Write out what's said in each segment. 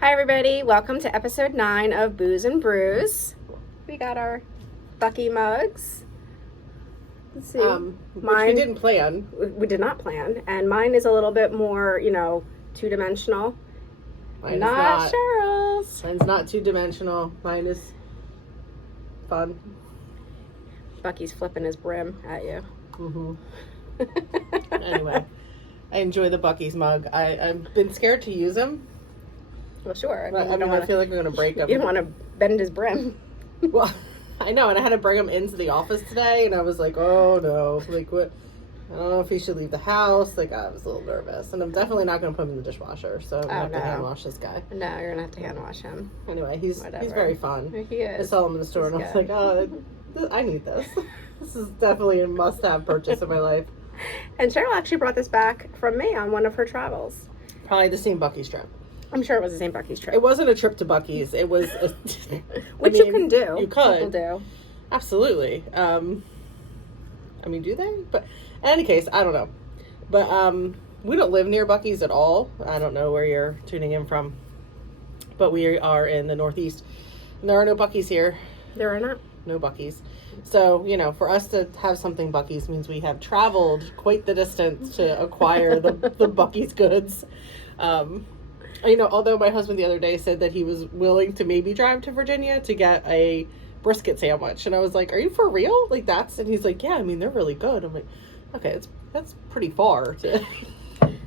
Hi everybody, welcome to episode 9 of Booze and Brews. We got our Bucky mugs. Let's see. Which we didn't plan. We did not plan, and mine is a little bit more, two-dimensional. Mine not is not. Cheryl's. Mine's not two-dimensional. Mine is fun. Bucky's flipping his brim at you. Anyway, I enjoy the Bucky's mug. I've been scared to use them. Well, sure. I feel like I'm going to break them. You don't want to bend his brim. Well, I know, and I had to bring them into the office today, and I was like, oh no, like what? I don't know if he should leave the house. Like, I was a little nervous, and I'm definitely not going to put him in the dishwasher, so I'm going to have to hand wash this guy. No, you're going to have to hand wash him. Anyway, he's very fun. He is. I saw him in the store, and I was like, oh, I need this. This is definitely a must-have purchase in my life. And Cheryl actually brought this back from me on one of her travels. Probably the same Bucky's trip. I'm sure it was the same Bucky's trip. It wasn't a trip to Bucky's. It was... Which you can do. You could. People do. Absolutely. Do they? But in any case, I don't know. But we don't live near Bucky's at all. I don't know where you're tuning in from. But we are in the Northeast. And there are no Bucky's here. There are not. No Bucky's. So, for us to have something Bucky's means we have traveled quite the distance to acquire the Bucky's goods. Although my husband the other day said that he was willing to maybe drive to Virginia to get a brisket sandwich. And I was like, are you for real? Like, and he's like, yeah, they're really good. I'm like, okay, that's pretty far to...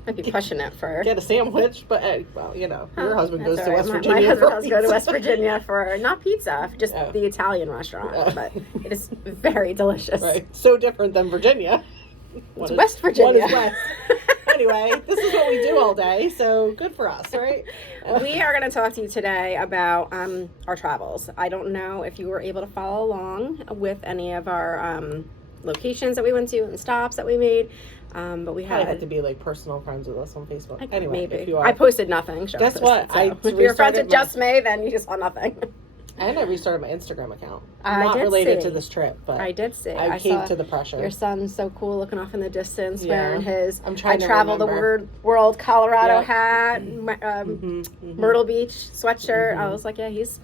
I'd be pushing it for... Get a sandwich, but, your husband goes to West Virginia. My husband does go to West Virginia for, not pizza, just the Italian restaurant, but it is very delicious. Right. So different than Virginia. It's West Virginia. One is West. Anyway, this is what we do all day, so good for us, right? We are going to talk to you today about our travels. I don't know if you were able to follow along with any of our locations that we went to and stops that we made. But we had to be like personal friends with us on Facebook. Anyway, maybe. If you are. I posted nothing. Guess what? If you're friends with just me, then you just saw nothing. And I restarted my Instagram account. Not related to this trip, but I did see. I caved to the pressure. Your son's so cool, looking off in the distance, wearing his I travel the world Colorado hat, Myrtle Beach sweatshirt. I was like, yeah, he's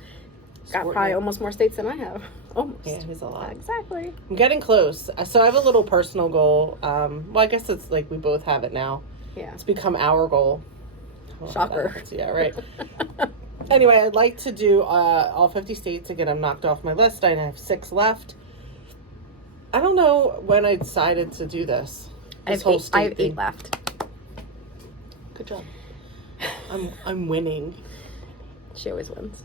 got probably almost more states than I have. Almost. Yeah, he's a lot. Exactly. I'm getting close. So I have a little personal goal. I guess it's like we both have it now. Yeah. It's become our goal. Shocker. Yeah, right. Anyway, I'd like to do all 50 states. Again, I'm knocked off my list. I have 6 left. I don't know when I decided to do this. I have 8 left. Good job. I'm winning. She always wins.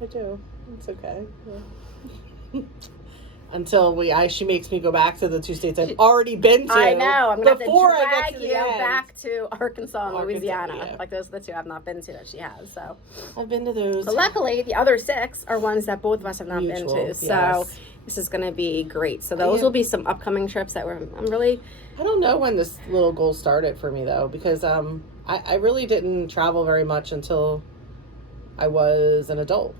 I do. It's okay. Yeah. Until she makes me go back to the 2 states I've already been to. I know. I'm going to have to drag you back to Arkansas and Louisiana. Yeah. Like those are the 2 I've not been to that she has. So I've been to those. But luckily, the other 6 are ones that both of us have not been to. Yes. So this is going to be great. So those will be some upcoming trips that I'm really... I don't know when this little goal started for me, though, because I really didn't travel very much until I was an adult.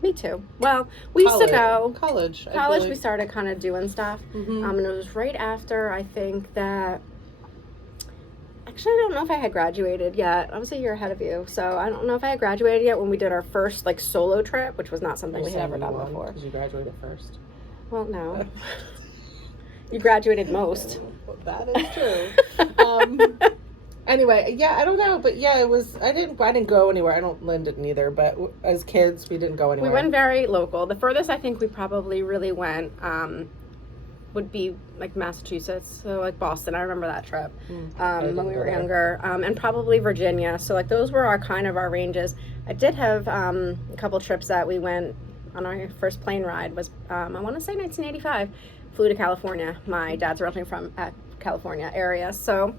Me too. Well, we used to go. College, we started kind of doing stuff. And it was right after, I think that... Actually, I don't know if I had graduated yet. I was a year ahead of you. So I don't know if I had graduated yet when we did our first, solo trip, which was not something we had ever done before. Because you graduated first. Well, no. You graduated most. That is true. Anyway, yeah, I don't know, but yeah, it was. I didn't go anywhere. Lynn didn't either. But as kids, we didn't go anywhere. We went very local. The furthest I think we probably really went would be Massachusetts, so Boston. I remember that trip when we were younger, and probably Virginia. So those were our ranges. I did have a couple trips that we went on. Our first plane ride was I want to say 1985. Flew to California. My dad's originally from California area, so.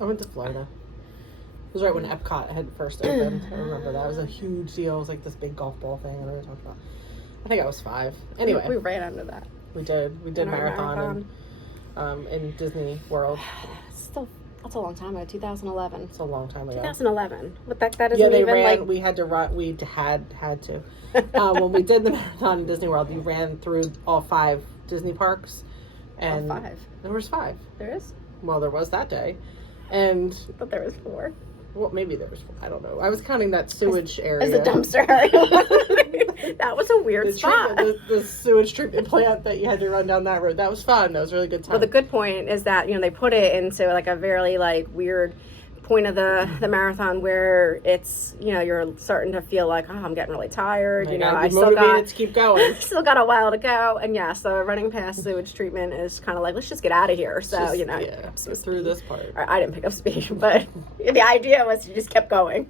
I went to Florida. It was right when Epcot had first opened. I remember that. It was a huge deal. It was like this big golf ball thing. I talked about. I think I was 5. Anyway. We ran under that. We did. We did marathon. In Disney World. Still, that's a long time ago. 2011. It's a long time ago. 2011. But that isn't even ran. We had to run. We had to. When we did the marathon in Disney World, we ran through all 5 Disney parks. And all 5? There was 5. There is? Well, there was that day. And I thought there was 4. Well, maybe there's, I don't know. I was counting that sewage area. As a dumpster. That was a weird spot. The sewage treatment plant that you had to run down that road. That was fun. That was a really good time. Well, the good point is that, they put it into like a very like weird point of the marathon where it's, you're starting to feel like, oh, I'm getting really tired. I still got to keep going. Still got a while to go. And so running past sewage treatment is kind of like, let's just get out of here. So, through this part. I didn't pick up speed, but the idea was you just kept going.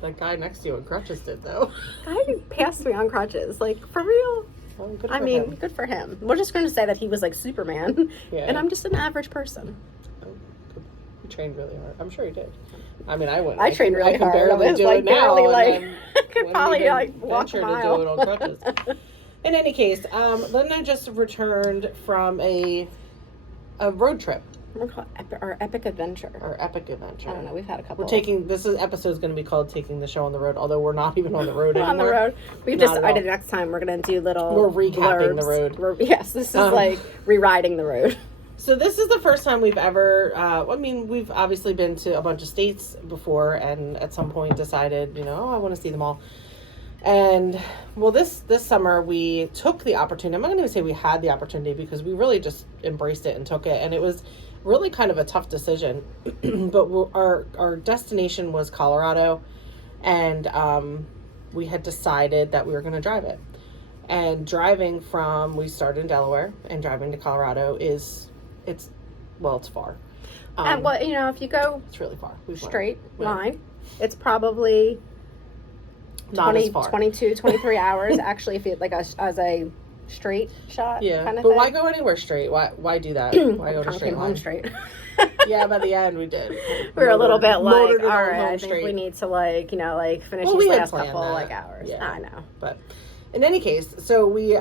That guy next to you on crutches did, though. Guy passed me on crutches, like, for real. Well, good for him. We're just going to say that he was like Superman, and I'm just an average person. He trained really hard. I'm sure he did. I mean, I wouldn't. I trained really hard. I can barely do it now. I could probably walk a mile. To do it on crutches. In any case, Lynn and I just returned from a road trip. We're called our epic adventure. I don't know. We've had a couple. This episode is going to be called "Taking the Show on the Road," although we're not even on the road anymore. On the road. We've decided next time we're going to do little. We're recapping blurbs. the road. Yes, this is like rewriting the road. So this is the first time we've ever. We've obviously been to a bunch of states before, and at some point decided, I want to see them all. And well, this summer we took the opportunity. I'm not going to say we had the opportunity because we really just embraced it and took it, and it was really kind of a tough decision. But our destination was Colorado, and we had decided that we were going to drive it. And driving we started in Delaware, and driving to Colorado it's far. And if you go, it's really far. Straight line, it's probably not as far. 22, 23 hours. Actually, if you as a straight shot, kind of but thing. Why go anywhere straight? Why do that? Why go to straight line? Home straight. Yeah, by the end we did. We were a little bit like, all right, I think straight. we need to finish these last couple hours. Yeah. I know. But in any case, so we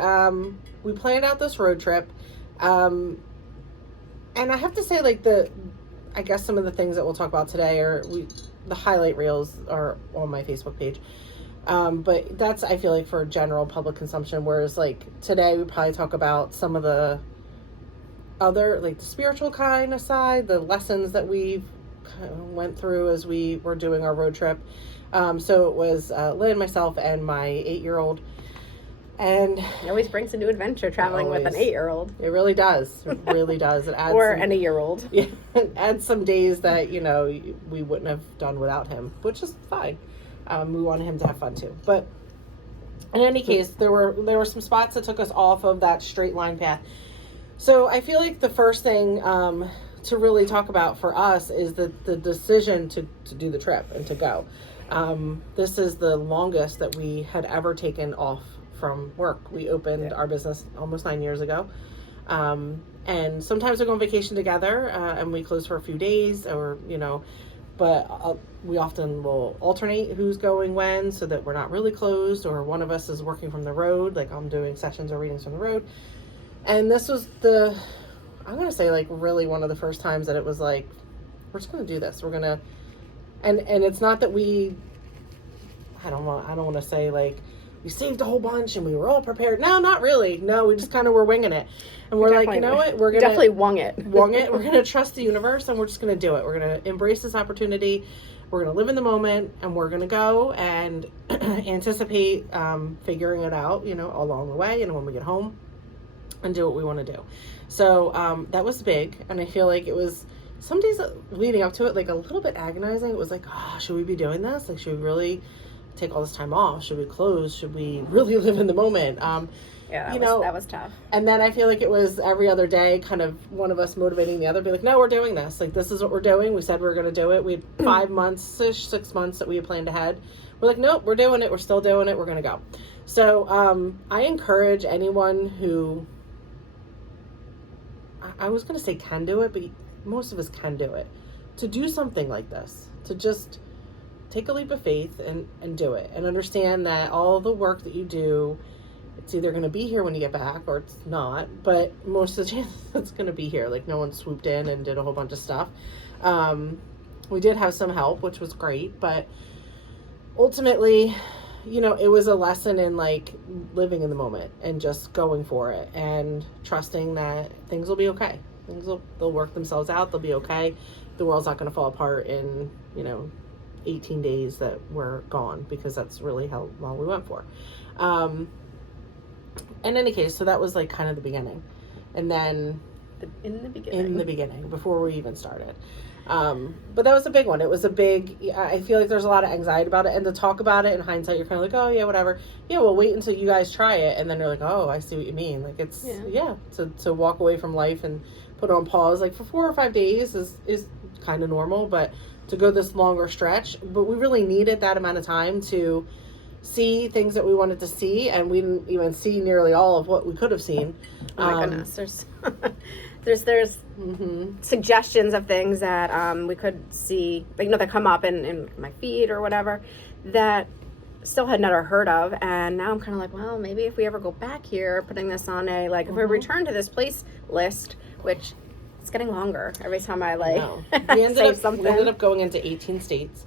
planned out this road trip, and I have to say, I guess some of the things that we'll talk about today the highlight reels are on my Facebook page. But that's, I feel like, for general public consumption, whereas today we probably talk about some of the other, the spiritual kind of side, the lessons that we went through as we were doing our road trip. So it was Lynn, myself, and my 8-year-old. And it always brings a new adventure traveling with an 8-year-old. It really does. It really does. It adds or a year-old. Yeah, it adds some days that, we wouldn't have done without him, which is fine. We wanted him to have fun too. But in any case, there were some spots that took us off of that straight line path. So I feel like the first thing to really talk about for us is the decision to do the trip and to go. This is the longest that we had ever taken off from work. We opened our business almost 9 years ago. And sometimes we go on vacation together and we close for a few days or, but we often will alternate who's going when so that we're not really closed, or one of us is working from the road, like I'm doing sessions or readings from the road. And this was I'm going to say really one of the first times that it was we're just going to do this. We're going to, and it's not that I don't want to say we saved a whole bunch and we were all prepared. No, not really. No, we just kind of were winging it. And we're you know what? We're going to definitely wung it. We're going to trust the universe and we're just going to do it. We're going to embrace this opportunity. We're going to live in the moment and we're going to go and anticipate figuring it out, along the way, when we get home, and do what we want to do. So that was big. And I feel like it was some days leading up to it, a little bit agonizing. It was should we be doing this? Should we really take all this time off? Should we close? Should we really live in the moment? That was tough. And then I feel like it was every other day kind of one of us motivating the other, be no, we're doing this. This is what we're doing. We said we were going to do it. We had 5 months-ish, 6 months that we had planned ahead. We're nope, we're doing it. We're still doing it. We're going to go. So I encourage anyone who, I was going to say can do it, but most of us can do it, to do something like this, to just take a leap of faith and do it, and understand that all the work that you do, it's either going to be here when you get back or it's not, but most of the time it's going to be here. No one swooped in and did a whole bunch of stuff. We did have some help, which was great, but ultimately, it was a lesson in living in the moment and just going for it and trusting that things will be okay. They'll work themselves out. They'll be okay. the world's not going to fall apart in, 18 days that we're gone, because that's really how long we went for. In any case, so that was like kind of the beginning. And then in the beginning, before we even started. But that was a big one. It was a big, I feel like there's a lot of anxiety about it, and to talk about it in hindsight, you're kind of like, oh yeah, whatever. Yeah, well, wait until you guys try it, and then you're like, oh, I see what you mean. Like, it's, to walk away from life and put it on pause, like for 4 or 5 days is kind of normal, but to go this longer stretch, but we really needed that amount of time to see things that we wanted to see, and we didn't even see nearly all of what we could have seen. Oh my goodness, there's suggestions of things that we could see, like, that come up in my feed or whatever, that still had never heard of, and now I'm kind of like, well, maybe if we ever go back here, putting this on a, like, if we return to this place list, which it's getting longer every time I we ended up going into 18 states,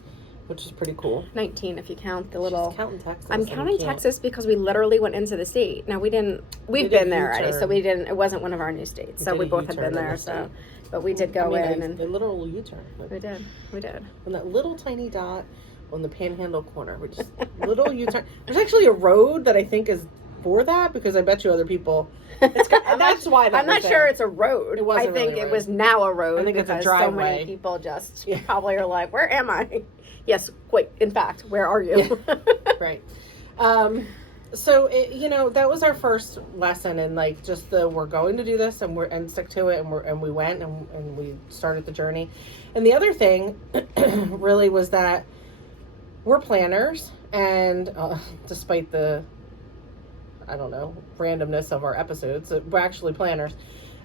which is pretty cool. 19 if you count the little. She's counting Texas. I'm counting Texas because we literally went into the state. Now we've been there already, so we didn't. It wasn't one of our new states, so we both had been there. So, but we did go in and a literal U-turn. We did. On that little tiny dot on the Panhandle corner, which is little U-turn. There's actually a road that I think is for that, because I bet you other people. That's why. I'm not sure it's a road. It wasn't. I think really it was now a road. I think it's a driveway. So many people just probably are like, "Where am I?" Yes, wait, in fact, where are you? Yeah. Right. So, that was our first lesson, and like, just we're going to do this, and stick to it, and we went, and we started the journey. And the other thing really was that we're planners, and despite the, I don't know, randomness of our episodes, we're actually planners.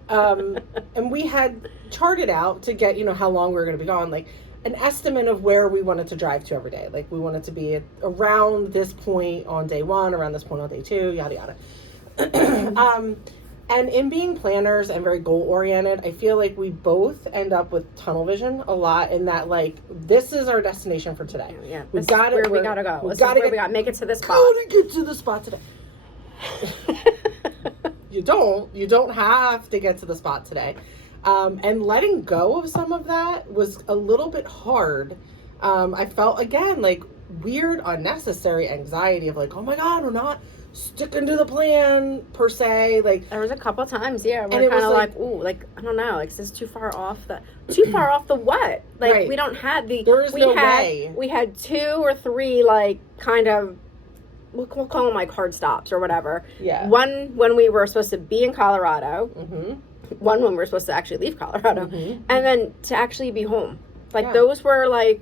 And we had charted out to get, how long we were going to be gone, like, an estimate of where we wanted to drive to every day. Like, we wanted to be around this point on day 1, around this point on day 2, yada, yada. And in being planners and very goal-oriented, I feel like we both end up with tunnel vision a lot, in that, like, this is our destination for today. Yeah, we gotta go. We gotta make it to this spot. Gotta get to the spot today. You don't have to get to the spot today. And letting go of some of that was a little bit hard. I felt, again, like, weird, unnecessary anxiety of like, oh my God, we're not sticking to the plan per se. Like, there was a couple times, we're kind of like, ooh, like, I don't know, like, is this too far off the what? Like, right. We don't have there is no way. We had 2 or 3, like, kind of, we'll call them like hard stops or whatever. Yeah. One when we were supposed to be in Colorado. Mm-hmm. One when we were supposed to actually leave Colorado. Mm-hmm. And then to actually be home. Like, those were like.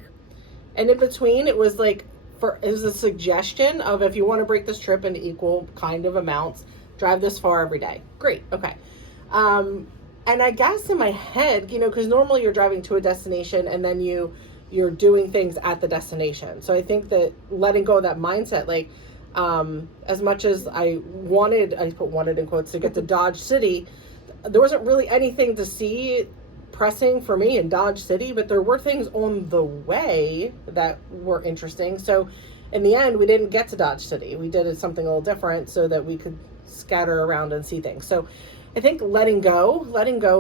And in between, it was like, it was a suggestion of, if you want to break this trip into equal kind of amounts, drive this far every day. Great. Okay. And I guess in my head, because normally you're driving to a destination and then you're doing things at the destination. So I think that letting go of that mindset, like, as much as I put wanted in quotes, to get to Dodge City, there wasn't really anything to see pressing for me in Dodge City, but there were things on the way that were interesting. So in the end, we didn't get to Dodge City. We did something a little different so that we could scatter around and see things. So I think letting go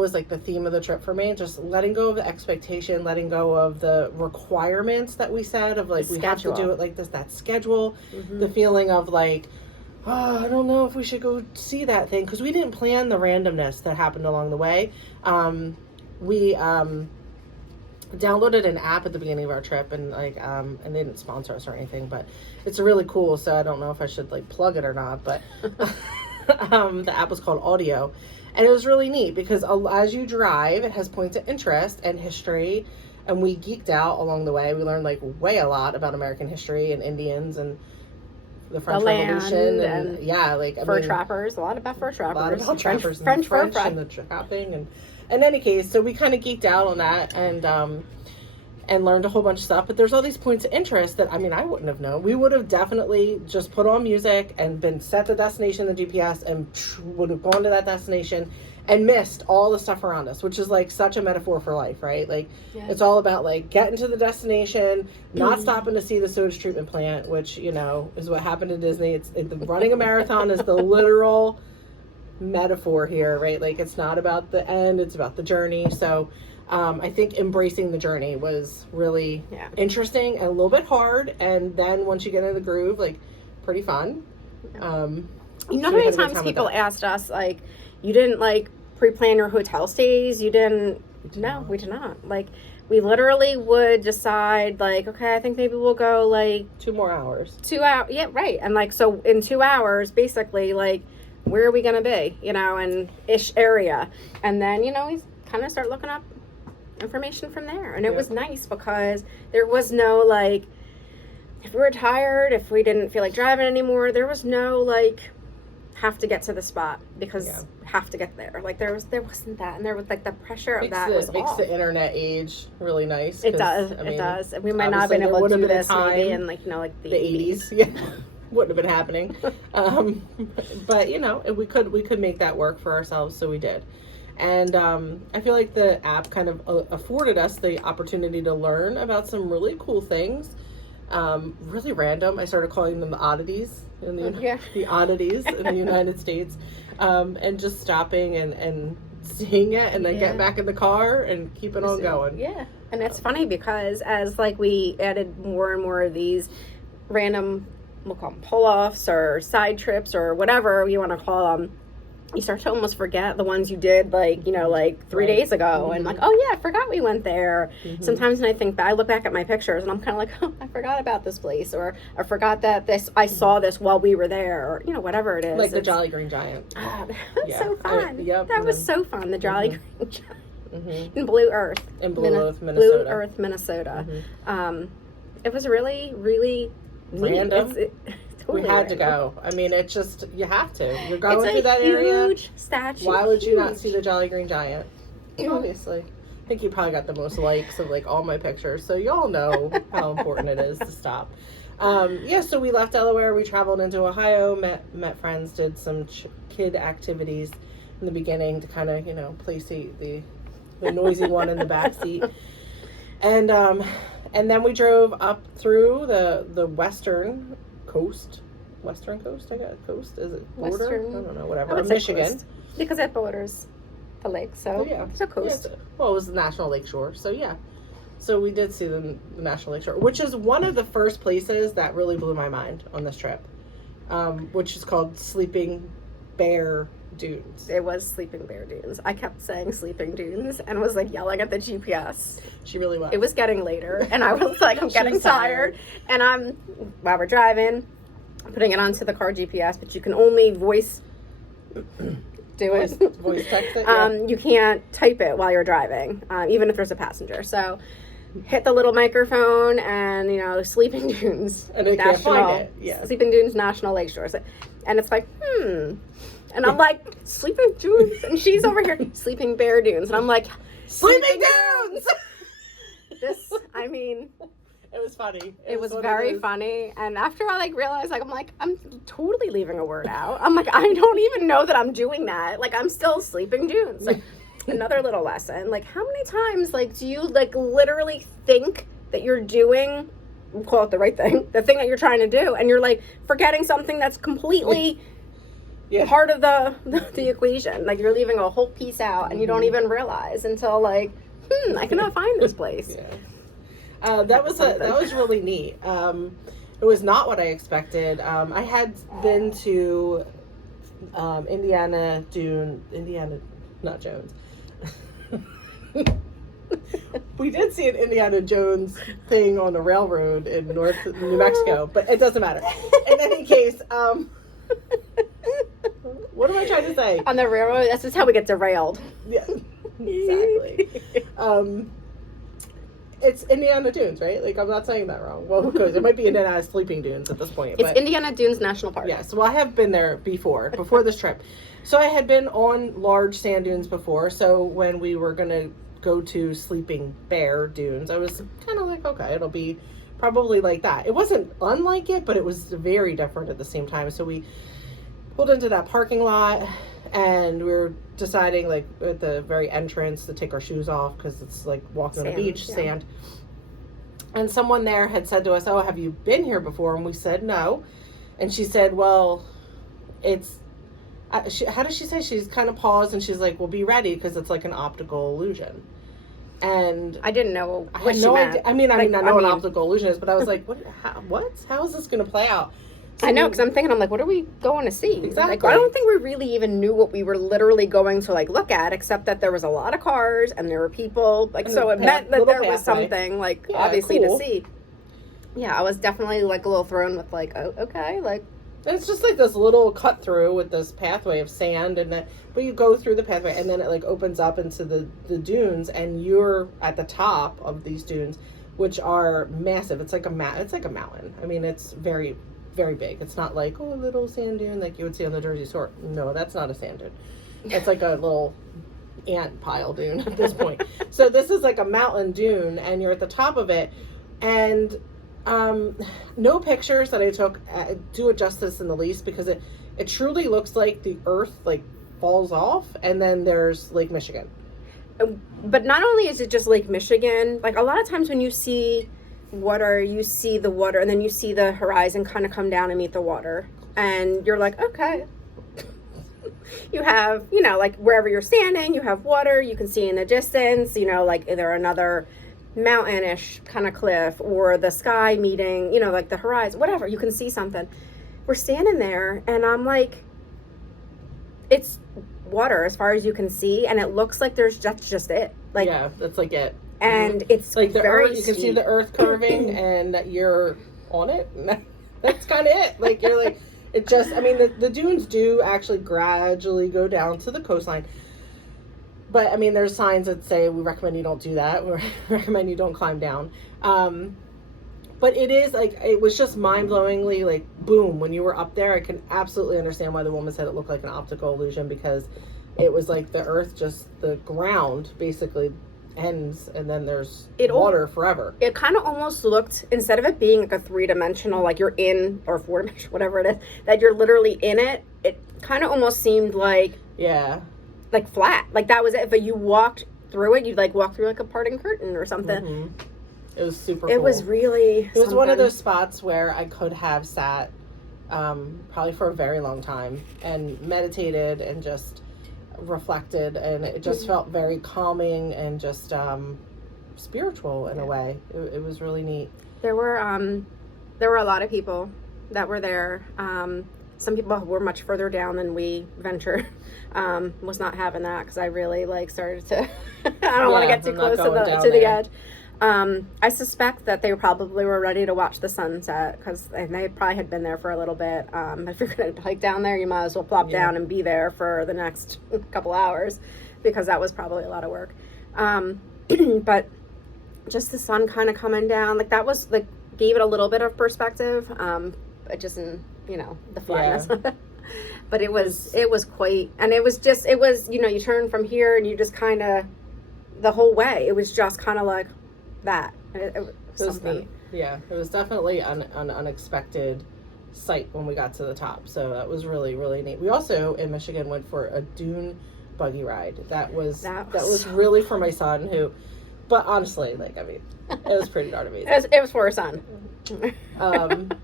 is like the theme of the trip for me. Just letting go of the expectation, letting go of the requirements that we said of like, we have to do it like this, that schedule, the feeling of like, oh, I don't know if we should go see that thing, because we didn't plan the randomness that happened along the way. We downloaded an app at the beginning of our trip, and like, and they didn't sponsor us or anything, but it's really cool. So I don't know if I should like plug it or not, but the app was called Audio, and it was really neat because as you drive, it has points of interest and history, and we geeked out along the way. We learned like way a lot about American history and Indians and the French Revolution, and fur trappers. A lot about fur trappers. A lot about trappers, French fur and the trapping, and in any case, so we kind of geeked out on that, and learned a whole bunch of stuff. But there's all these points of interest that, I mean, I wouldn't have known. We would have definitely just put on music and been set the destination in the GPS and would have gone to that destination and missed all the stuff around us, which is like such a metaphor for life, right? Like, it's all about like getting to the destination, not stopping to see the sewage treatment plant, which, is what happened in Disney. Running a marathon is the literal metaphor here, right? Like, it's not about the end, it's about the journey. So I think embracing the journey was really Yeah. interesting and a little bit hard. And then once you get in the groove, like, pretty fun. You know how many times people asked us, like, you didn't, like, pre-plan your hotel stays? You didn't? No, we did not. Like, we literally would decide, like, okay, I think maybe we'll go, like... 2 more hours. 2 hours. Yeah, right. And, like, so in 2 hours, basically, like, where are we going to be? You know, and ish area. And then, you know, we kind of start looking up information from there. And it was nice because there was no, like, if we were tired, if we didn't feel like driving anymore, there was no, like... have to get to the spot because have to get there. Like there wasn't that, and there was like the pressure of that was makes off. the internet age really nice. It does. It does. We might not have been able to do this maybe in like like the 80s. Yeah, wouldn't have been happening. But you know, we could make that work for ourselves, so we did. And I feel like the app kind of afforded us the opportunity to learn about some really cool things. Really random. I started calling them the oddities in the oddities in the United States, and just stopping and seeing it and then getting back in the car and keeping on going. Yeah, and it's funny because as like we added more and more of these random, we'll call them pull-offs or side trips or whatever you want to call them, you start to almost forget the ones you did, like, you know, like 3 days ago, and like, oh yeah, I forgot we went there. Sometimes when I think back, I look back at my pictures and I'm kind of like, oh, I forgot about this place, or I forgot that I saw this while we were there, or, you know, whatever it is. Like the Jolly Green Giant. That was so fun. That was so fun, the Jolly Green Giant. In Blue Earth. In Blue Earth, Minnesota. Blue Earth, Minnesota. It was really, really random. We had to go. I mean, it's just, you have to. You're going through that area. It's a huge statue. Why would you not see the Jolly Green Giant? Obviously. I think you probably got the most likes of, like, all my pictures. So y'all know how important it is to stop. So we left Delaware. We traveled into Ohio, met friends, did some kid activities in the beginning to kind of, you know, placate the noisy one in the back seat. And then we drove up through the western coast, I guess. Coast, is it border? Western, I don't know, whatever. Michigan, coast, because it borders the lake, so it's a coast. Yeah, well, it was the National Lake Shore, so yeah. So we did see the National Lake Shore, which is one of the first places that really blew my mind on this trip, which is called Sleeping Bear Dunes. It was Sleeping Bear Dunes. I kept saying Sleeping Dunes and was like yelling at the GPS. She really was. It was getting later, and I was like, I'm getting tired. And while we're driving, putting it onto the car GPS, but you can only voice text it. Yeah. You can't type it while you're driving, even if there's a passenger. So hit the little microphone and, you know, Sleeping Dunes. And they can't find it. Yeah. Sleeping Dunes National Lake Shore. And it's like, And I'm like, Sleeping Dunes? And she's over here, Sleeping Bear Dunes. And I'm like, Sleeping Dunes! It was funny. It was very funny. And after I realized, I'm totally leaving a word out. I'm like, I don't even know that I'm doing that. Like, I'm still Sleeping Dunes. Like, another little lesson. Like, how many times, do you, literally think that you're doing, we'll call it the right thing, the thing that you're trying to do, and you're, forgetting something that's completely part of the equation. Like, you're leaving a whole piece out, and you don't even realize until, I cannot find this place. That was really neat. It was not what I expected. I had been to Indiana, not Jones. We did see an Indiana Jones thing on the railroad in North New Mexico, but it doesn't matter. In any case, what am I trying to say? On the railroad, that's just how we get derailed. Yeah, exactly. It's Indiana Dunes, right? I'm not saying that wrong. Well, who knows? It might be Indiana Sleeping Dunes at this point. It's Indiana Dunes National Park. Yes. Well, I have been there before this trip. So I had been on large sand dunes before. So when we were going to go to Sleeping Bear Dunes, I was kind of like, okay, it'll be probably like that. It wasn't unlike it, but it was very different at the same time. So we pulled into that parking lot, and we were deciding at the very entrance to take our shoes off because it's walking on a beach, sand. And someone there had said to us, oh, have you been here before? And we said no. And she said, well, it's how does she say? She's kind of paused, and she's like, well, be ready because it's like an optical illusion. And I didn't know I what had she no meant. idea. I know what an optical illusion is, but I was like, how is this going to play out? So I know, because I'm thinking, what are we going to see? Exactly. Like, I don't think we really even knew what we were literally going to, like, look at, except that there was a lot of cars and there were people. Like, so it meant that there was something, like, obviously to see. Yeah, I was definitely, like, a little thrown with, like, oh, okay, like. And it's just like this little cut through with this pathway of sand, but you go through the pathway and then it like opens up into the dunes, and you're at the top of these dunes, which are massive. It's like a mountain. I mean, it's very, very big. It's not like a little sand dune like you would see on the Jersey Shore. No, that's not a sand dune. It's like a little ant pile dune at this point. So this is like a mountain dune, and you're at the top of it, and no pictures that I took do it justice in the least, because it truly looks like the earth like falls off, and then there's Lake Michigan. But not only is it just Lake Michigan, like a lot of times when you see water, you see the water and then you see the horizon kind of come down and meet the water, and you're like, okay. You have, like wherever you're standing, you have water, you can see in the distance, like either another mountainish kind of cliff or the sky meeting, like the horizon, whatever, you can see something. We're standing there and I'm like, it's water as far as you can see, and it looks like that's just it. Like, yeah, that's like it. And it's like the very earth, you can see the earth curving and you're on it. That's kind of it. Like you're like, it just, I mean, the dunes do actually gradually go down to the coastline. But, I mean, there's signs that say we recommend you don't do that. We recommend you don't climb down. But it is, like, it was just mind-blowingly, like, boom. When you were up there, I can absolutely understand why the woman said it looked like an optical illusion, because it was like the earth, just the ground, basically ends, and then there's water forever. It kind of almost looked, instead of it being like a three-dimensional, like you're in, or four-dimensional, whatever it is, that you're literally in it, it kind of almost seemed like... Yeah. Like flat, like that was it. But you walked through it, you'd like walk through like a parting curtain or something. Mm-hmm. It was super cool. It was really It was one of those spots where I could have sat probably for a very long time and meditated and just reflected, and it just felt very calming and just spiritual in a way. It was really neat. There were a lot of people that were there. Some people were much further down than we ventured. Was not having that, because I really like started to I don't want to get too close to the edge. I suspect that they probably were ready to watch the sunset, and they probably had been there for a little bit. If you're going to hike down there, you might as well plop down and be there for the next couple hours, because that was probably a lot of work. But just the sun kind of coming down, like that was like gave it a little bit of perspective. It just in the flatness. Yeah. But it was quite, and it was you turn from here and you just kind of the whole way it was just kind of like that. It was something. It was definitely an unexpected sight when we got to the top, so that was really, really neat. We also in Michigan went for a dune buggy ride. That was really for my son, but honestly, like, I mean, it was pretty darn amazing. It was for her son.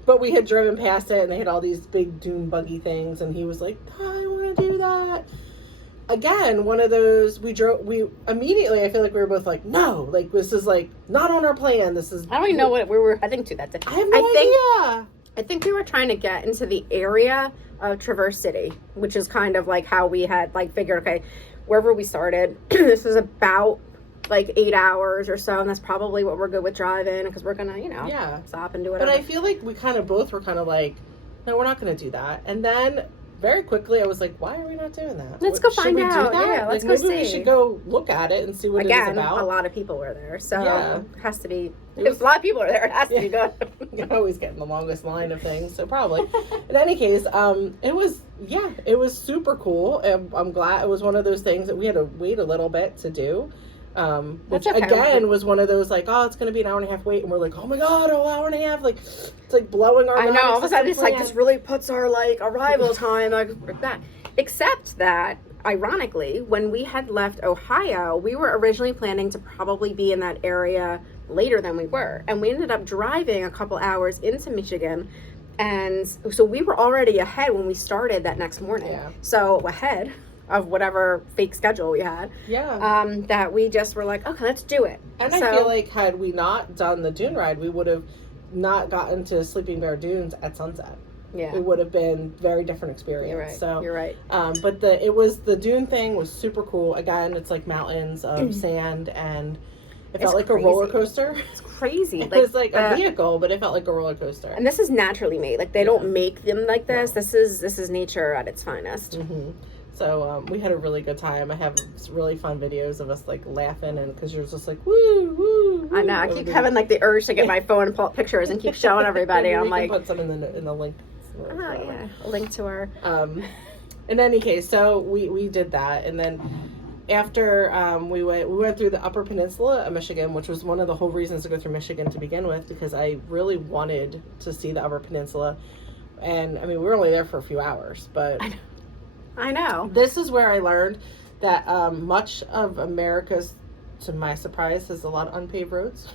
But we had driven past it and they had all these big dune buggy things, and he was like, I want to do that. Again, one of those, we immediately, I feel like we were both like, no, like this is like not on our plan. This is, I don't even know what we were heading to that day. I have no idea. I think we were trying to get into the area of Traverse City, which is kind of like how we had like figured, okay, wherever we started, this is about like 8 hours or so, and that's probably what we're good with driving, because we're gonna stop and do whatever. But I feel like we kind of both were kind of like, no, we're not gonna do that. And then very quickly I was like, why are we not doing that? Let's go find out. Yeah, let's go see. Maybe we should go look at it and see what it is about. A lot of people were there, so it has to be. If a lot of people are there, it has to be good. You're always getting the longest line of things, so probably. In any case, it was super cool. I'm glad it was one of those things that we had to wait a little bit to do. Which again was one of those like, oh, it's going to be an hour and a half wait, and we're like, oh my god, an hour and a half, like it's like blowing our. I know, all of a sudden it's like this really puts our like arrival time like that. Except that, ironically, when we had left Ohio, we were originally planning to probably be in that area later than we were, and we ended up driving a couple hours into Michigan, and so we were already ahead when we started that next morning. Yeah. So ahead. of whatever fake schedule we had. Yeah. That we just were like, okay, let's do it. And I feel like had we not done the dune ride, we would have not gotten to Sleeping Bear Dunes at sunset. Yeah. It would have been very different experience. You're right. So you're right. But the dune thing was super cool. Again, it's like mountains of sand, and it felt like crazy. A roller coaster. It's crazy. It was like a vehicle, but it felt like a roller coaster. And this is naturally made. Like they don't make them like this. No. This is nature at its finest. Mm-hmm. So we had a really good time. I have really fun videos of us like laughing, and because you're just like woo woo. Woo. I know. I keep having like the urge to get my phone and pull up pictures and keep showing everybody. I'm like, put some in the link. Oh yeah, a link to our. In any case, so we did that, and then after we went through the Upper Peninsula of Michigan, which was one of the whole reasons to go through Michigan to begin with, because I really wanted to see the Upper Peninsula, and I mean we were only there for a few hours, but I know. This is where I learned that much of America's, to my surprise, has a lot of unpaved roads.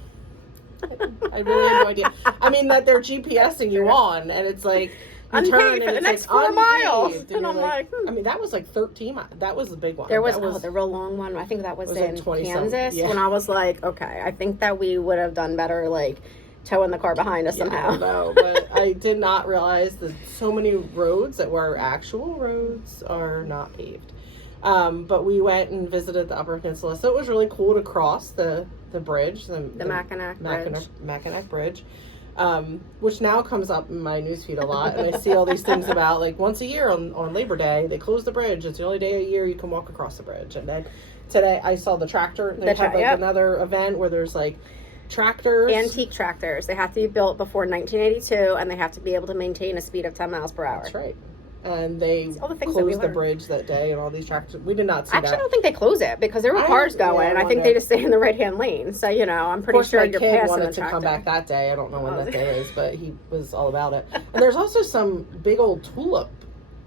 I really had no idea. I mean that they're GPSing you on, and it's like you turn and the it's next like 4 miles, and I'm like, I mean that was like 13 miles. That was the big one. There was the real long one. I think that was in like Kansas when I was like, okay, I think that we would have done better like towing the car behind us somehow. I know, but I did not realize that so many roads that were actual roads are not paved. But we went and visited the Upper Peninsula, so it was really cool to cross the bridge, the Mackinac Bridge, which now comes up in my newsfeed a lot, and I see all these things about like once a year on Labor Day they close the bridge. It's the only day a year you can walk across the bridge. And then today I saw the tractor. They have like another event where there's like tractors, antique tractors. They have to be built before 1982, and they have to be able to maintain a speed of 10 miles per hour. That's right. And they closed the bridge that day, and all these tractors. We did not see that. Actually, I don't think they close it because there were cars going, and I think they just stay in the right-hand lane. So, I'm pretty sure you're passing the tractor. My kid wanted to come back that day. I don't know when that day is, but he was all about it. And there's also some big old tulip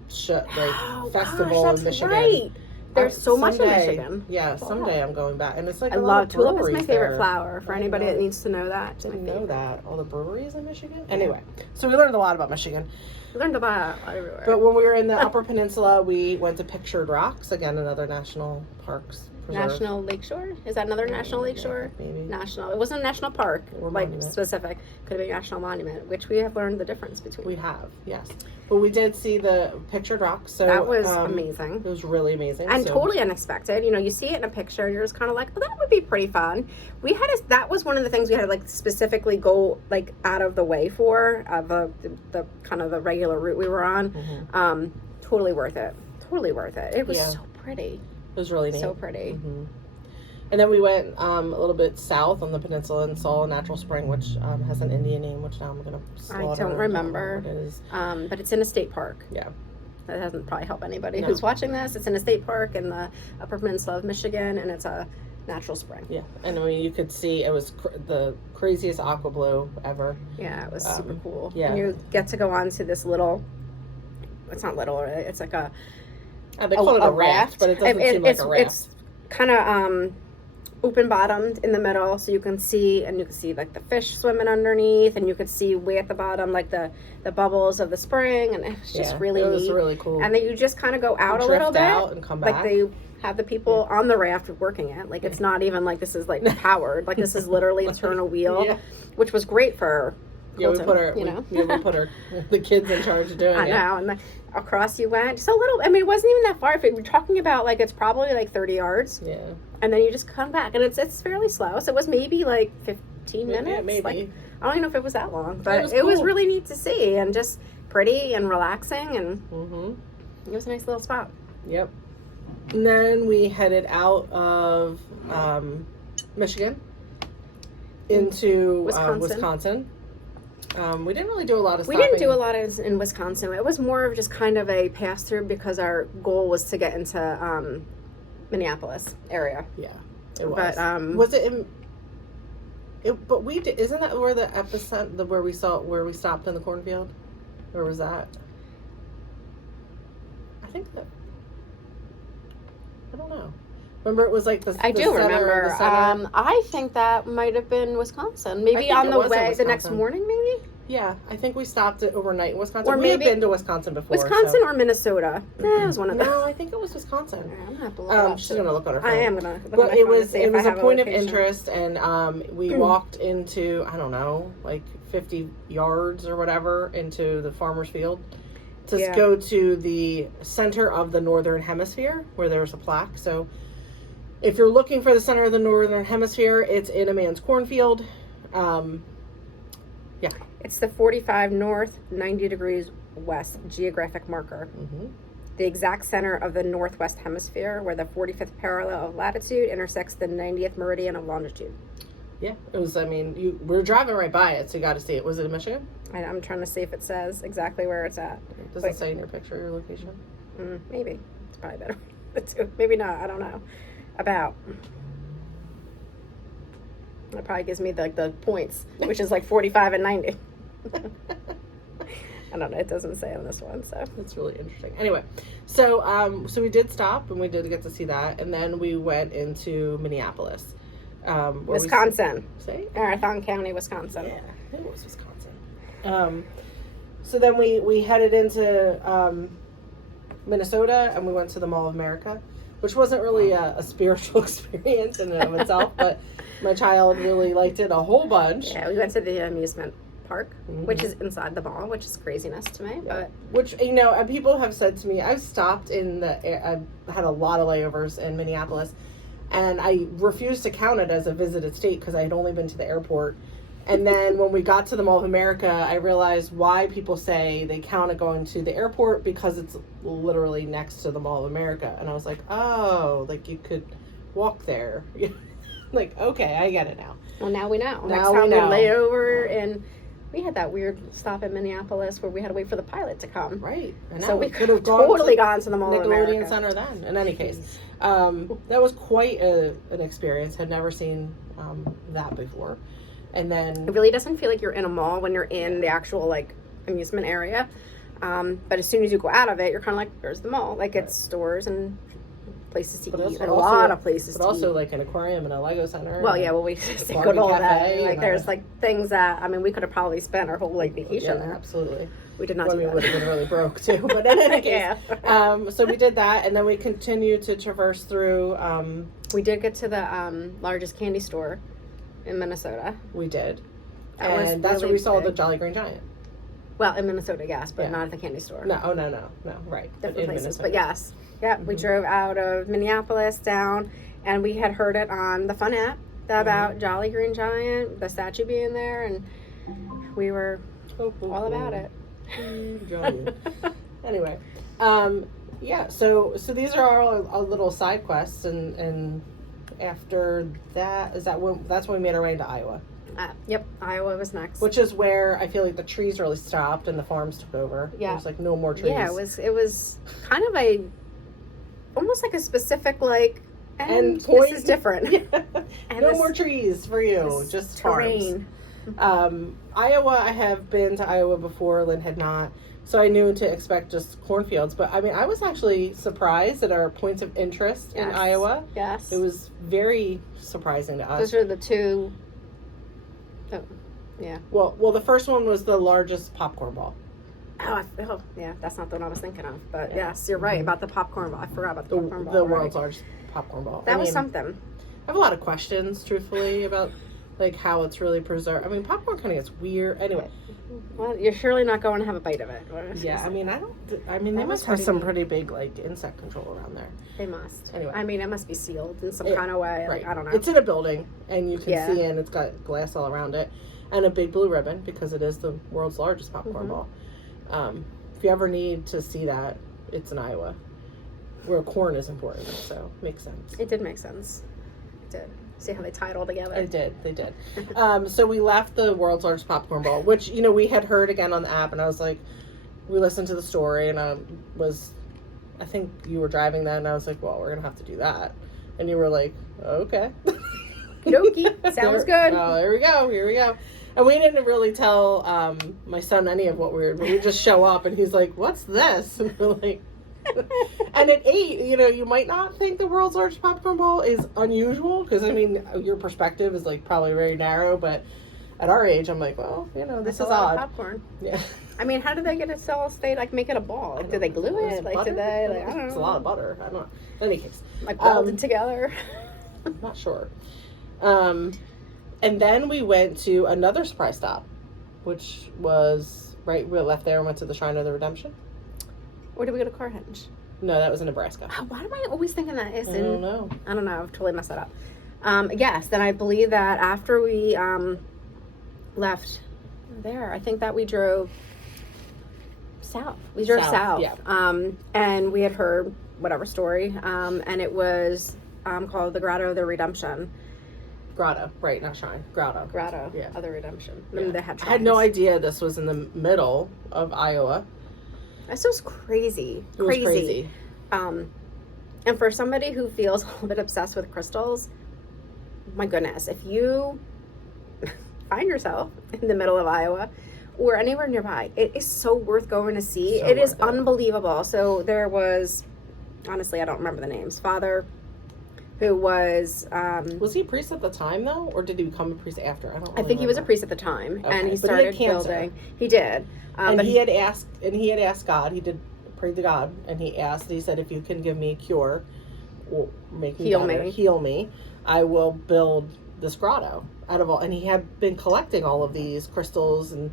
festival in Michigan. Right. There's so much in Michigan. Yeah, someday I'm going back, and it's like I love tulip. It's my favorite flower. For anybody that needs to know that, didn't know that all the breweries in Michigan. Anyway, so we learned a lot about Michigan. We learned about everywhere. But when we were in the Upper Peninsula, we went to Pictured Rocks, again another national parks preserve. National Lakeshore? Is that another national lakeshore? Yeah, maybe. National. It wasn't a national park, or like monument. Specific. Could have been a national monument, which we have learned the difference between. We have, yes. But we did see the Pictured Rocks. So that was amazing. It was really amazing. And totally unexpected. You see it in a picture, you're just kind of like, oh, that would be pretty fun. That was one of the things we had to like specifically go like out of the way for, the kind of the regular route we were on. Mm-hmm. Totally worth it. Totally worth it. It was so pretty. It was really neat. So pretty. Mm-hmm. And then we went a little bit south on the peninsula and saw a natural spring, which has an Indian name, which now I'm going to slaughter. I don't remember. What it is. But it's in a state park. Yeah. That doesn't probably help anybody who's watching this. It's in a state park in the Upper Peninsula of Michigan, and it's a natural spring. Yeah. And I mean, you could see it was the craziest aqua blue ever. Yeah, it was super cool. Yeah. And you get to go on to this little, it's not little, it's like a, they call it a raft, but it doesn't seem like a raft. It's kind of open bottomed in the middle, so you can see like the fish swimming underneath, and you could see way at the bottom like the bubbles of the spring, and it was just really neat. It was really cool. And then you just kind of go out a little bit, out and come back. Like they have the people on the raft working it. Like it's not even like this is like powered. Like this is literally turn a wheel, which was great for. Yeah, we put the kids in charge of doing it. I know, and across you went just a little. I mean, it wasn't even that far. If we're talking about like it's probably like 30 yards. Yeah. And then you just come back, and it's fairly slow. So it was maybe like 15 minutes. Yeah, maybe. Like, I don't even know if it was that long, but it was really neat to see, and just pretty and relaxing, and mm-hmm. It was a nice little spot. Yep. And then we headed out of Michigan into Wisconsin. We didn't really do a lot of stopping. We didn't do a lot in Wisconsin. It was more of just kind of a pass-through because our goal was to get into Minneapolis area. Yeah, it was. But was it in? But we did. Isn't that where the epicenter, where we stopped in the cornfield? Where was that? I think that. I don't know. Remember, it was like the. I do remember. I think that might have been Wisconsin. Maybe on the way, the next morning, maybe. Yeah, I think we stopped overnight in Wisconsin. Or We had maybe- been to Wisconsin before. Wisconsin so. or Minnesota? It was one of those. No, I think it was Wisconsin. I'm gonna have to look it up. She's going to look on her phone. I am gonna look But at my it phone to was see if I a have point of location. interest, and we walked into, I don't know, like 50 yards or whatever into the farmer's field to go to the center of the Northern Hemisphere where there's a plaque. So if you're looking for the center of the Northern Hemisphere, it's in a man's cornfield. Yeah. It's the 45 north, 90 degrees west geographic marker. Mm-hmm. The exact center of the northwest hemisphere where the 45th parallel of latitude intersects the 90th meridian of longitude. Yeah, it was, I mean, we were driving right by it, so you got to see it. Was it in Michigan? I'm trying to see if it says exactly where it's at. It doesn't say in your picture your location. Maybe. It's probably better. Maybe not. I don't know. About. It probably gives me the points, which is like 45 and 90. I don't know. It doesn't say on this one, so it's really interesting. Anyway, so we did stop and we did get to see that, and then we went into Minneapolis, Wisconsin. Say Marathon County, Wisconsin. Yeah, it was Wisconsin. So then we headed into Minnesota, and we went to the Mall of America, which wasn't really a spiritual experience in and of itself, but my child really liked it a whole bunch. Yeah, we went to the amusement park, which is inside the mall, which is craziness to me. Yeah. But which, people have said to me, I've stopped I've had a lot of layovers in Minneapolis, and I refused to count it as a visited state because I had only been to the airport. And then when we got to the Mall of America, I realized why people say they count it going to the airport, because it's literally next to the Mall of America. And I was like, oh, like you could walk there. Like, okay, I get it now. Well, now we know. Now Next time we know. lay over, and we had that weird stop in Minneapolis where we had to wait for the pilot to come. Right. I know. So we could have totally gone to the Mall of Nickelodeon America. Center then. In any case, that was quite an experience. Had never seen that before. And then it really doesn't feel like you're in a mall when you're in the actual amusement area. But as soon as you go out of it, you're kind of like, where's the mall? Like it's stores and places to eat. And a lot of places to eat. But also like an aquarium and a Lego center. Well, yeah, we go to all that. There's things that, we could have probably spent our whole vacation there. Absolutely. We did not do that. We would have been really broke too. But in any case, so we did that, and then we continued to traverse through. We did get to the largest candy store in Minnesota. We did. That's where we saw the Jolly Green Giant. Well, in Minnesota, yes, but not at the candy store. No, right. Different places, Minnesota. But yes. Yeah, we drove out of Minneapolis down, and we had heard it on the Fun app about Jolly Green Giant, the statue being there, and we were all about it. Anyway, yeah, so these are our little side quests, and after that, that's when we made our way into Iowa. Yep, Iowa was next. Which is where I feel like the trees really stopped and the farms took over. Yeah. There's no more trees. Yeah, it was kind of almost like a specific and point. This is different. Yeah. And no more trees for you, just terrain. Farms. Iowa, I have been to Iowa before, Lynn had not. So I knew to expect just cornfields. But I was actually surprised at our points of interest in Iowa. Yes. It was very surprising to us. Those are the two. Oh, yeah. Well, the first one was the largest popcorn ball. Oh, yeah, that's not the one I was thinking of. But yes, you're right about the popcorn ball. I forgot about the popcorn ball. The world's largest popcorn ball. That was something. I have a lot of questions, truthfully, about how it's really preserved. Popcorn kind of gets weird. Anyway. Well, you're surely not going to have a bite of it. Yeah, they must have some pretty big insect control around there. They must. Anyway, it must be sealed in some kind of way. Right. I don't know. It's in a building, and you can see in. It's got glass all around it, and a big blue ribbon because it is the world's largest popcorn ball. If you ever need to see that, it's in Iowa, where corn is important. So makes sense. It did make sense. It did. See how they tie it all together? They did. So we left the world's largest popcorn ball, which, we had heard again on the app, and I was like, we listened to the story, and I think you were driving then, and I was like, well, we're going to have to do that. And you were like, okay. Okie sounds good. Oh, here we go. And we didn't really tell my son any of what we were, but we just show up, and he's like, what's this? And we're like, and at 8, you might not think the world's largest popcorn ball is unusual because your perspective is probably very narrow, but at our age, I'm like, well, you know, this That's is a lot odd. of popcorn. Yeah. I mean, how did they get it still stay, like, make it a ball? Like, did they glue it? Like, butter? did they, like, I don't know. It's a lot of butter. I don't know. In any case. Like, welded together. I'm not sure. And then we went to another surprise stop, which was, right, we left there and went to the Shrine of the Redemption. Or did we go to Carhenge? No, that was in Nebraska. Why am I always thinking that is in... I don't know. I don't know. I've totally messed that up. Yes, then I believe that after we left there, I think that we drove south. We drove south. Yeah. And we had heard whatever story, and it was called the Grotto of the Redemption. Grotto, right, not Shrine. Grotto. Grotto of the Redemption. Yeah. They had I had no idea this was in the middle of Iowa. That's just crazy. It was crazy. And for somebody who feels a little bit obsessed with crystals, my goodness, if you find yourself in the middle of Iowa or anywhere nearby, it is so worth going to see. It is unbelievable. So there was, honestly, I don't remember the names. Father, who was... was he a priest at the time, though? Or did he become a priest after? I don't really I think he was a remember. priest at the time. Okay. And he But started he had cancer. building. He did. And but he had asked God, he did pray to God, and he said, if you can give me a cure, or make me better, heal me, I will build this grotto out of all. And he had been collecting all of these crystals and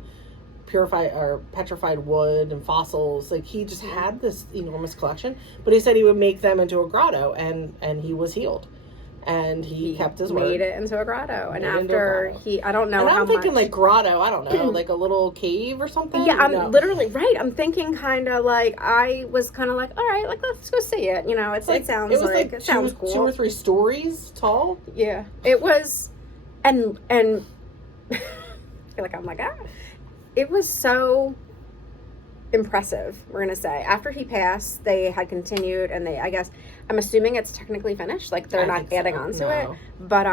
petrified wood and fossils. Like, he just had this enormous collection, but he said he would make them into a grotto, and he was healed. And he kept his word. Made it into a grotto. And after I don't know and how I'm thinking much. like grotto, I don't know, like a little cave or something. Yeah, I'm literally right. I'm thinking kind of like, I was kind of like, all right, like, let's go see it. You know, it sounds like it sounds cool. 2 or 3 stories tall. Yeah, it was, and I feel like I'm like, it was so impressive, we're gonna say. After he passed, they had continued, and I guess, I'm assuming it's technically finished, like they're not adding on to it, but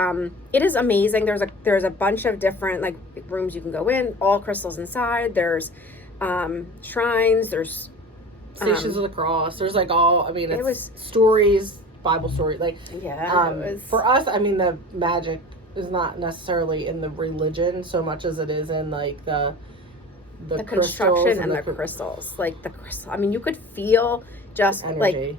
it is amazing. There's a bunch of different, like, rooms you can go in, all crystals inside. There's shrines, there's Stations of the Cross, there's like all, I mean, it's stories, Bible stories, like, for us, I mean, the magic is not necessarily in the religion so much as it is in, like, the construction and the crystals, like the crystal. I mean, you could feel just energy.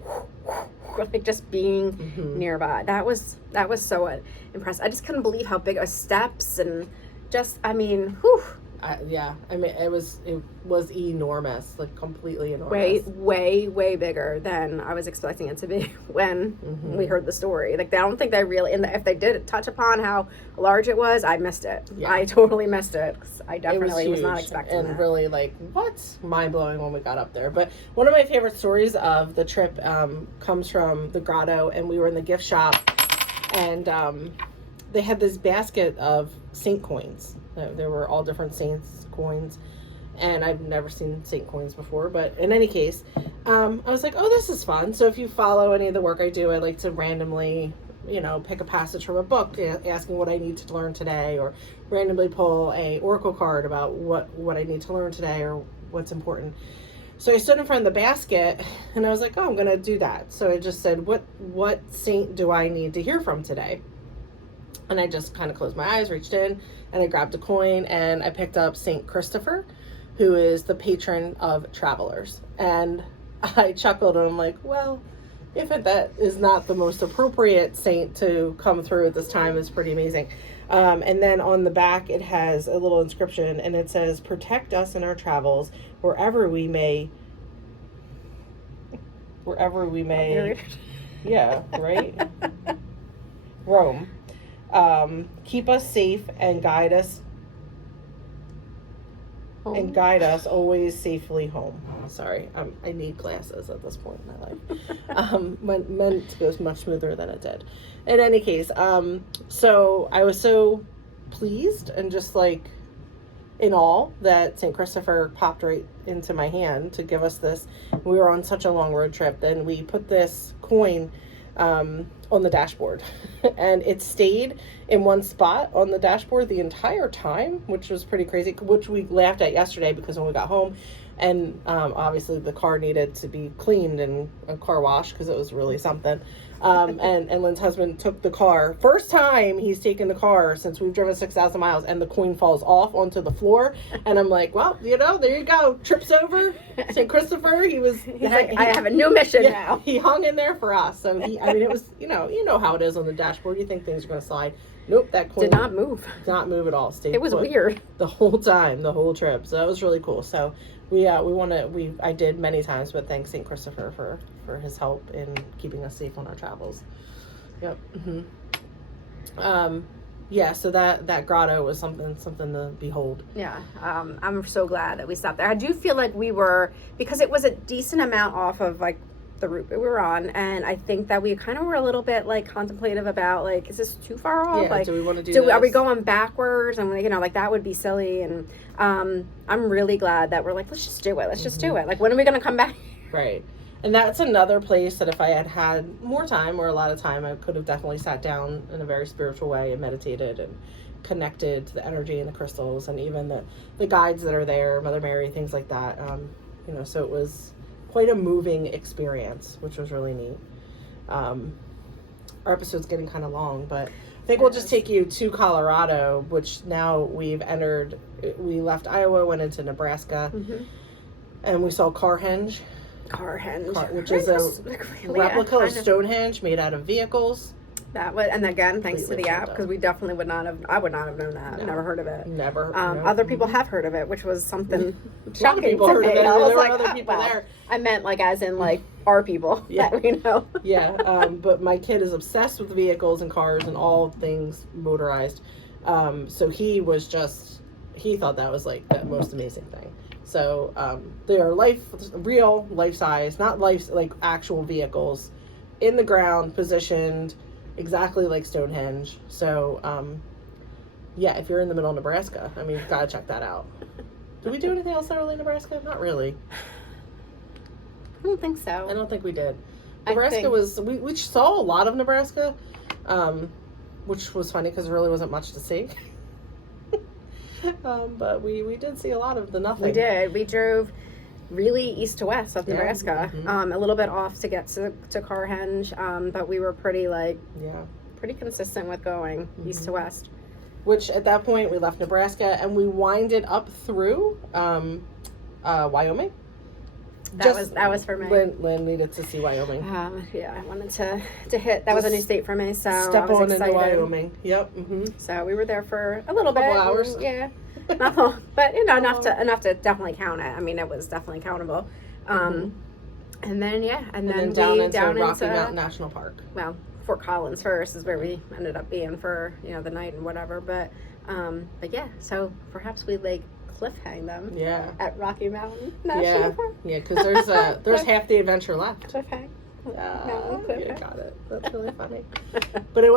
like just being nearby. That was so impressive. I just couldn't believe how big it was. Steps and just, I mean, whew. I mean, it was enormous, like completely enormous. Way bigger than I was expecting it to be when we heard the story. Like, I don't think they really, if they did touch upon how large it was, I missed it. Yeah. I totally missed it. 'Cause I definitely was not expecting and that. really, like, what? Mind blowing when we got up there. But one of my favorite stories of the trip comes from the grotto, and we were in the gift shop, and they had this basket of saint coins. There were all different saints coins, and I've never seen saint coins before, but in any case, I was like, oh, this is fun. So if you follow any of the work I do, I like to randomly, pick a passage from a book asking what I need to learn today, or randomly pull a oracle card about what I need to learn today or what's important. So I stood in front of the basket, and I was like, oh, I'm going to do that. So I just said, what saint do I need to hear from today? And I just kind of closed my eyes, reached in, and I grabbed a coin, and I picked up St. Christopher, who is the patron of travelers. And I chuckled, and I'm like, well, if that is not the most appropriate saint to come through at this time, is pretty amazing. And then on the back, it has a little inscription, and it says, protect us in our travels, wherever we may, yeah, right? Roam. Keep us safe and guide us home. And guide us always safely home. Sorry, I need glasses at this point in my life. Meant to go much smoother than it did. In any case, so I was so pleased and just like in awe that St. Christopher popped right into my hand to give us this. We were on such a long road trip, then we put this coin on the dashboard, and it stayed in one spot on the dashboard the entire time, which was pretty crazy, which we laughed at yesterday, because when we got home And obviously the car needed to be cleaned and a car wash because it was really something. And Lynn's husband took the car. First time he's taken the car since we've driven 6,000 miles, and the coin falls off onto the floor. And I'm like, well, there you go. Trips over. St. Christopher, he's like, I have a new mission now. He hung in there for us. So it was, you know how it is on the dashboard. You think things are going to slide. Nope, that coin did not move. Did not move at all. Stayed it was weird the whole time, the whole trip. So that was really cool. So I did many times, but thanks St. Christopher for his help in keeping us safe on our travels. Yep. Yeah, so that grotto was something to behold. Yeah, I'm so glad that we stopped there. I do feel like we were, because it was a decent amount off of like the route we were on, and I think that we kind of were a little bit like contemplative about like, is this too far off? Yeah, like, do we want to do this? Are we going backwards? And like that would be silly. And I'm really glad that we're like, let's just do it. Let's just do it. Like, when are we gonna come back? Right. And that's another place that if I had more time or a lot of time, I could have definitely sat down in a very spiritual way and meditated and connected to the energy and the crystals and even the guides that are there, Mother Mary, things like that. So it was quite a moving experience, which was really neat. Our episode's getting kind of long, but I think we'll just take you to Colorado, which now we've entered. We left Iowa, went into Nebraska, and we saw Carhenge. Which is a replica of Stonehenge made out of vehicles. That was, and again, thanks to the app, because we definitely I would not have known that. No. Never heard of it. Never. Other people have heard of it, which was something shocking. People to heard me. of it. I was there like, were other people there. I meant like as in like our people that we know. Yeah, but my kid is obsessed with vehicles and cars and all things motorized. So he thought that was like the most amazing thing. So they are real life-size, not like actual vehicles, in the ground, positioned exactly like Stonehenge. So, if you're in the middle of Nebraska, I mean, you've got to check that out. Did we do anything else in early Nebraska? Not really. I don't think so. I don't think we did. Nebraska we saw a lot of Nebraska, which was funny because there really wasn't much to see. But we did see a lot of the nothing. We did. We drove really east to west of Nebraska, a little bit off to get to Carhenge, but we were pretty consistent with going east to west. Which at that point we left Nebraska and we winded up through Wyoming. That was for me. Lynn needed to see Wyoming. I wanted to hit. That was a new state for me, so step I was on excited. into Wyoming. Yep. So we were there for a little bit. Couple hours. Yeah, not long, but enough to definitely count it. I mean, it was definitely countable. And then down into Rocky Mountain National Park. Well, Fort Collins first is where we ended up being for the night and whatever. But yeah, so perhaps we cliffhang them. Yeah. At Rocky Mountain National Park. Yeah, because there's half the adventure left. Cliffhang. You got it. That's really funny. But it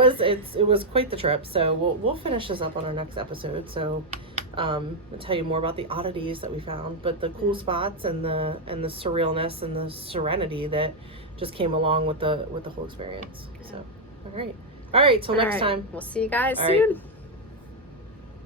was quite the trip. So we'll finish this up on our next episode. So I'll tell you more about the oddities that we found, but the cool spots and the surrealness and the serenity that just came along with the whole experience. So all right. Till next time. We'll see you guys all soon. Right.